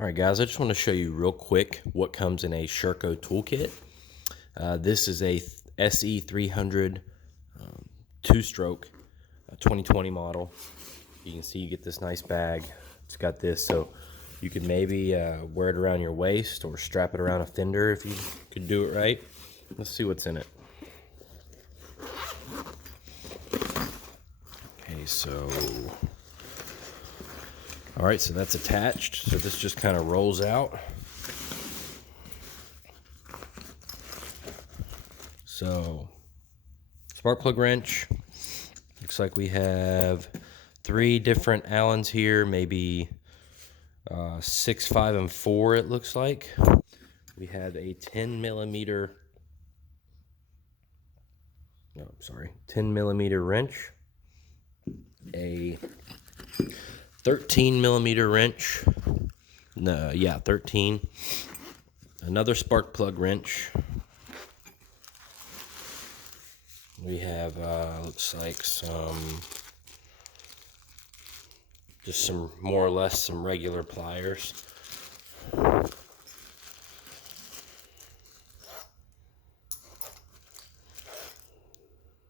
Alright guys, I just want to show you real quick what comes in a Sherco toolkit. This is a SE300 two-stroke 2020 model. You can see you get this nice bag. It's got this so you can maybe wear it around your waist or strap it around a fender if you could do it right. Let's see what's in it. Okay, so alright, so that's attached. So this just kind of rolls out. So, spark plug wrench. Looks like we have 3 different Allens here, maybe 6, 5, and 4 it looks like. We have a 10 millimeter wrench, a 13 millimeter wrench, 13, another spark plug wrench. We have looks like some more or less some regular pliers.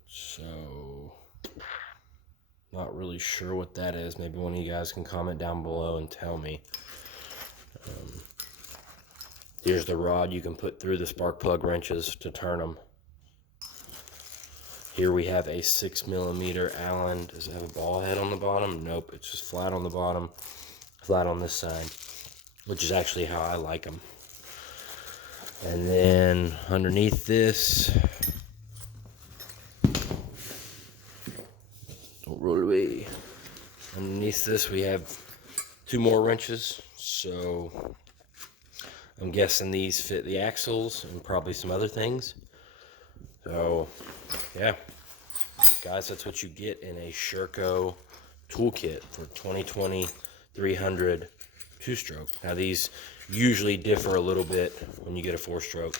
So not really sure what that is. Maybe one of you guys can comment down below and tell me. Here's the rod you can put through the spark plug wrenches to turn them. Here we have a 6 millimeter Allen. Does it have a ball head on the bottom? Nope, it's just flat on the bottom, flat on this side, which is actually how I like them. And then underneath this, don't roll away. Underneath this we have 2 more wrenches, so I'm guessing these fit the axles and probably some other things. So yeah, guys, that's what you get in a Sherco toolkit for 2020 300 two-stroke. Now these usually differ a little bit when you get a 4-stroke,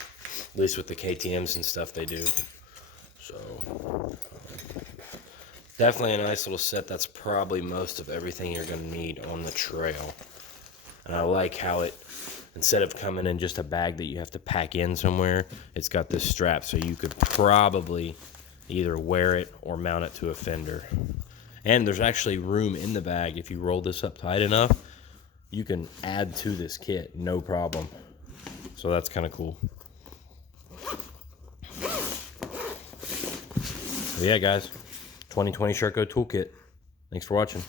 at least with the KTMs and stuff they do. So definitely a nice little set. That's probably most of everything you're going to need on the trail. And I like how it, instead of coming in just a bag that you have to pack in somewhere, it's got this strap so you could probably either wear it or mount it to a fender. And there's actually room in the bag. If you roll this up tight enough, you can add to this kit, no problem. So that's kind of cool. So yeah guys, 2020 Sherco toolkit. Thanks for watching.